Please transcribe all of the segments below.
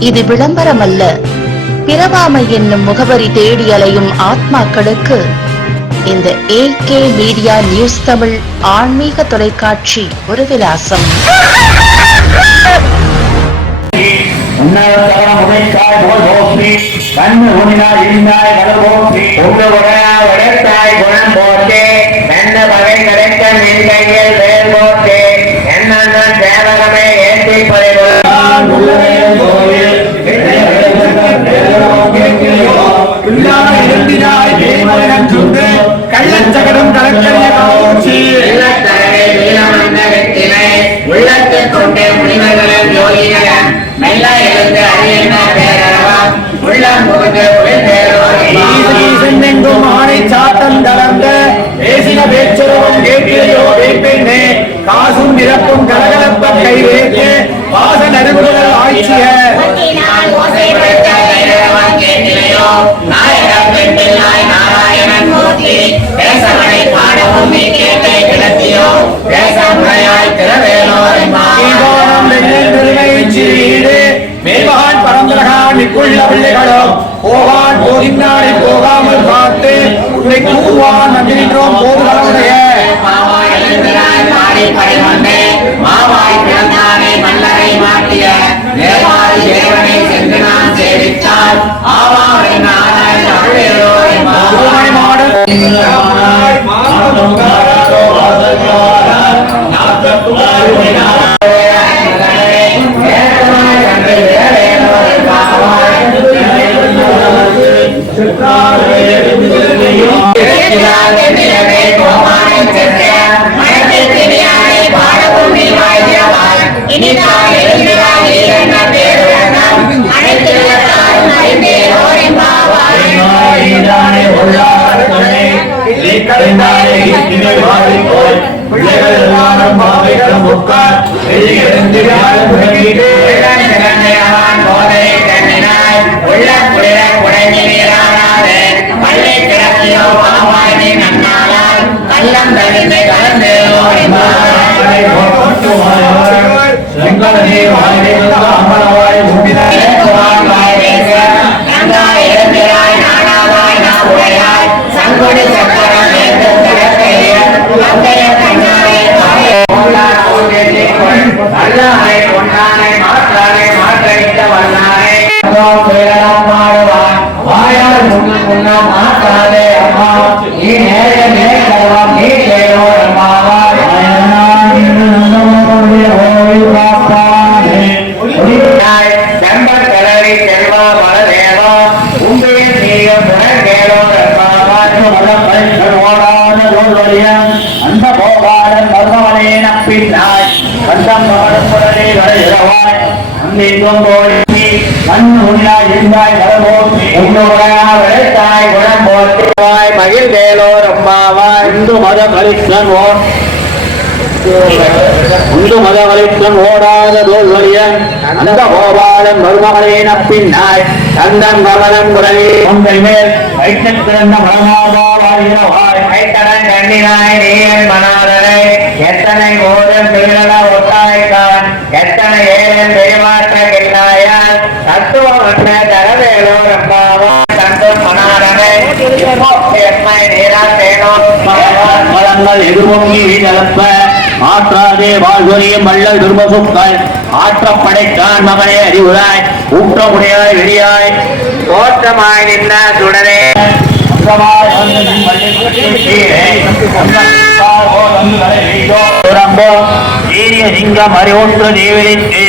இது விளம்பரம் அல்ல பிறவாமை என்னும் முகவரி தேடி அலையும் ஆத்மாக்களுக்கு இந்த ஏகே மீடியா நியூஸ் தமிழ் ஆன்மீக தொலைக்காட்சி ஒரு விலாசம். உன்னதத்தவன உதைத்தாய் கண்ணு உணினாய் இருந்தாய் கடல் போற்றி உண்டு உடைத்தாய் குணம் போட்டே நல்ல பகை கிடைக்க நெல் கையில் வேல் போட்டே என்னென்ன தேவகமே ஏற்றி கள்ளச்சகடம் கலக்கரிய காட்சி உள்ளத்தில் கொண்டு முனிவர்களும் யோகிகளும் மெல்ல எழுந்து அறியின உள்ளம் புகுந்து சென்னெங்கும் ஆணை தளர்ந்த பேசின பேச்சுறவும் கேட்கிறையோ வேப்பெண்ணே காசும் நிரப்பும் கலகலப்ப கை வைத்து வாச நறுகுதல் ஆட்சிய நாராயணன் மூர்த்தி பேசமனை பாடவும் நீ கேட்டை கிடத்தியோ பேசமுறையாய் திறவேலோர் தீபானம் வெள்ளெழுச்சியீடு மேல்மகான் பரந்தரகான் நிக்குள்ள பிள்ளைகளும் போகான் போகின்றானை போகாமல் பார்த்து உன்னை கூறுவான் நம்பினோம் போதுகளுடைய மாவாய் பிறந்தானே மல்லரை மாட்டிய பிள்ளைகள் எல்லாரும் பாவைகளும் உட்கார் வெளியிருந்து பள்ளி கிடத்தியோ பாவாய் நீ நன்னாளால் கள்ளம் தவிர்த்து கலந்து அந்த கோபாலன் மர்மவனேன பின்னாய் கண்டம் பாடும் குரலே வரையிறவாய். அன்னிங்கும் கோடி மண் உண்ணாய் இருந்தாய் விளைத்தாய் குணம் மகிழ்ந்தேலோ இந்து மத கரிசன் ஓ மதவலித்தம் ஓடாத தோல்வலியன் அந்த கோபாலன் மருமகளே நப்பின்னாய் தந்தன் கமலன் குரலே. உங்கள் மேல் வைத்துக் கிடந்த மனமாதாவாயிரவாய் கைத்தடன் கண்ணினாய் நீயன் மனாதனை எத்தனை கோதம் திருநல ஒட்டாய்கான் எத்தனை ஏழன் பெருமாற்ற கில்லாயால் தத்துவம் என்ன தரவேலோ ரம்பாவா தந்தும் மனாதனை. எம்மை நீரா தேனோ மலங்கள் எதிர்மொங்கி வீழப்ப ஆற்றாதே வாழ்வரியும் வள்ளல் துர்மசுக்கள். ஆற்றப்படைத்தான் மகனே அறிவுராய் ஊற்றமுடையாய் வெளியாய் தோற்றமாய் நின்ற சுடரே. சீரிய சிங்கம் அறிவொன்று தேவரித்து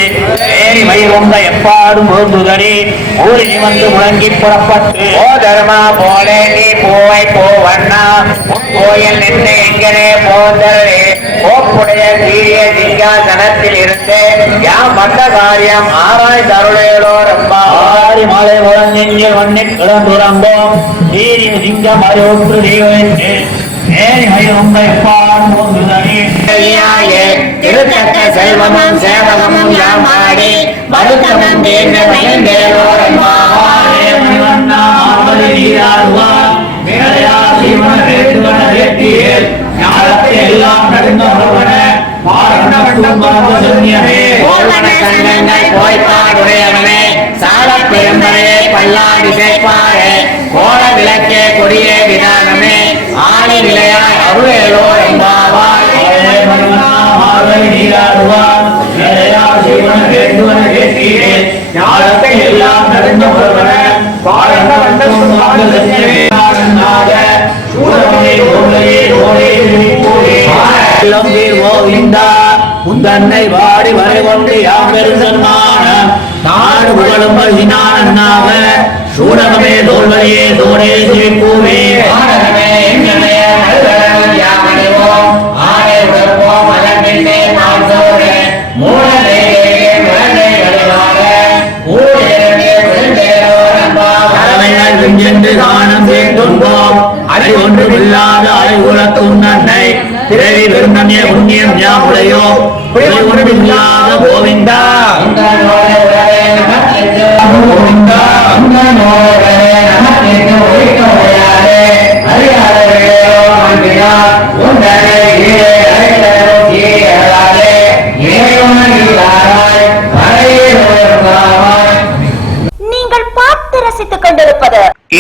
ஏறி மயிர்வந்த எப்பாடும் பொருந்துதறி ஊரில் வந்து முழங்கி புறப்பட்டு ஓ தர்மா போலே நீ போவை போவண்ணா உன் கோயில் நின்று எங்கனே போதலே போப்புடைய சீரிய சிங்காசனத்தில் இருந்து யாம் வந்த காரியம் ஆராய் தருளேலோ ரொம்ப ஆரி மாலை முழஞ்செஞ்சில் வண்ணி கிடந்துரம்போம் சீரிய சிங்கம் அறிவுற்று தேவரித்து திருத்தக்க செல்வமும் சேவகமும் யாம் ஆடி வருத்தமும் தீர்ந்த மகிழ்ந்தேலோரம் எல்லாம் நடந்த போய் அல்லாது பல்லாண்டு சேர்ப்பாரே கோல விளக்கே கொடிய விதானமே ஆணி நிலையாய் அருளேலோ என்பாவாய் ஞானத்தை எல்லாம் நிறைந்த ஒருவன பாரண்ட கோவிந்தா வாடி வரை கொண்டு யாம் பெருசன்மான நாடு புகழும் பசினானாக சூடகமே தோல்வழியே தோடே சிரிப்பூவே ஆடகமே எங்களைய நல்கடவுள் யாமடைவோம் ஆடை உடற்போம் மூடலே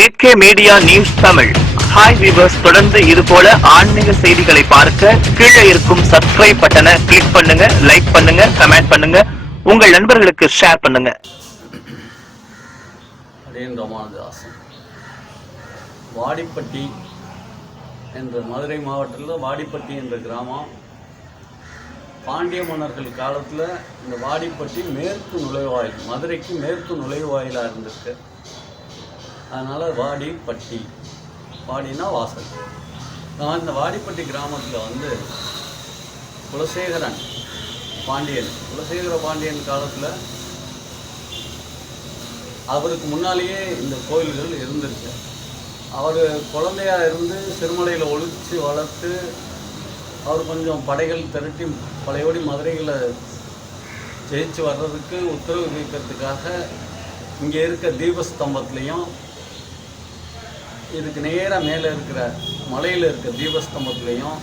AK media news Tamil. Hi viewers தொடர்ந்து இது போல ஆன்மீக செய்திகளை பார்க்க கீழே இருக்கும் சப்ஸ்கிரைப் பட்டனை கிளிக் பண்ணுங்க லைக் பண்ணுங்க கமெண்ட் பண்ணுங்க. உங்கள் நண்பர்களுக்கு ஷேர் பண்ணுங்க. வாடிப்பட்டி என்ற மதுரை மாவட்டத்தில் வாடிப்பட்டி என்ற கிராமம். பாண்டிய மன்னர்கள் காலத்தில் இந்த வாடிப்பட்டி மேற்கு நுழைவாயில் மதுரைக்கு மேற்கு நுழைவாயிலாக இருந்திருக்கு. அதனால் வாடிப்பட்டி வாடினா வாசல். நான் இந்த வாடிப்பட்டி கிராமத்தில் வந்து குலசேகரன் பாண்டியன் குலசேகர பாண்டியன் காலத்தில் அவருக்கு முன்னாலேயே இந்த கோயில்கள் இருந்திருக்கு அவர் குழந்தையா இருந்து சிறுமலையில் ஒழிச்சு வளர்த்து அவர் கொஞ்சம் படைகள் திரட்டி பழையபடி மதுரைகளை ஜெயிச்சு வர்றதுக்கு உத்தரவு வைக்கிறதுக்காக இங்கே இருக்க தீபஸ்தம்பத்துலேயும் இதுக்கு நேராக மேலே இருக்கிற மலையில் இருக்கிற தீபஸ்தம்பத்துலேயும்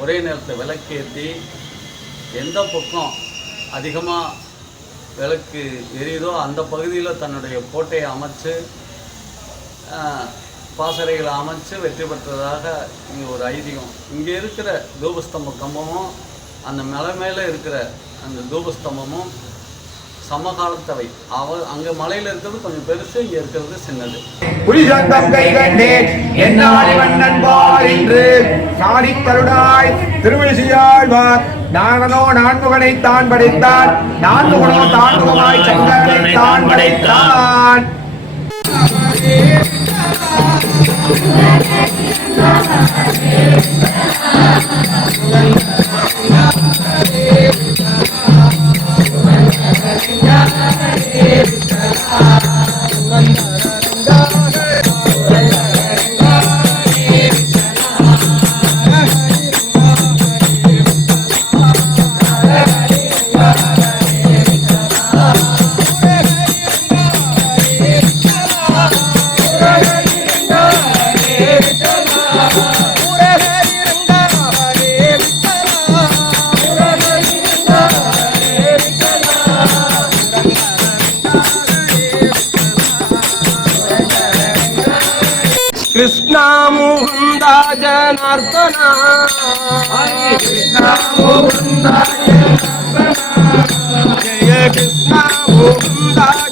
ஒரே நேரத்தை விளக்கேற்றி எந்த பக்கம் அதிகமாக விளக்கு எரியுதோ அந்த பகுதியில் தன்னுடைய கோட்டையை அமைச்சு பாசறைகளை அமைச்சு வெற்றி பெற்றதாக இங்கே ஒரு ஐதீகம். இங்கே இருக்கிற தூபஸ்தம்ப கம்பமும் அந்த மலை மேலே இருக்கிற அந்த தூபஸ்தம்பமும் சமகாலத்தவை. அவ அங்க மலையில இருக்கிறது கொஞ்சம் பெருசு இருக்கிறது சின்னது. புலிசங்கம் கை கண்டேன் என்னாடி மன்னன் என்று சாடிக் கருடாய் திருவிழிசியாழ்வார். நானனோ நான்முகனை தான் படைத்தான் நான்முகனோ தான்முகமாய் சங்கரனை தான் படைத்தான் कृष्णा मुकुंदा जनार्दना हरे कृष्णा मुकुंदा जनार्दना जय कृष्णा मुकुंदा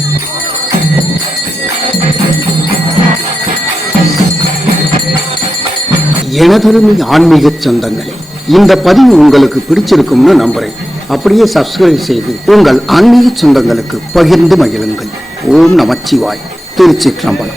எனதருமை ஆன்மீக சொந்தங்களே இந்த பதிவு உங்களுக்கு பிடிச்சிருக்கும்னு நம்புறேன். அப்படியே சப்ஸ்கிரைப் செய்து உங்கள் ஆன்மீக சொந்தங்களுக்கு பகிர்ந்து மகிழுங்கள். ஓம் நமச்சிவாய். திருச்சிற்றம்பலம்.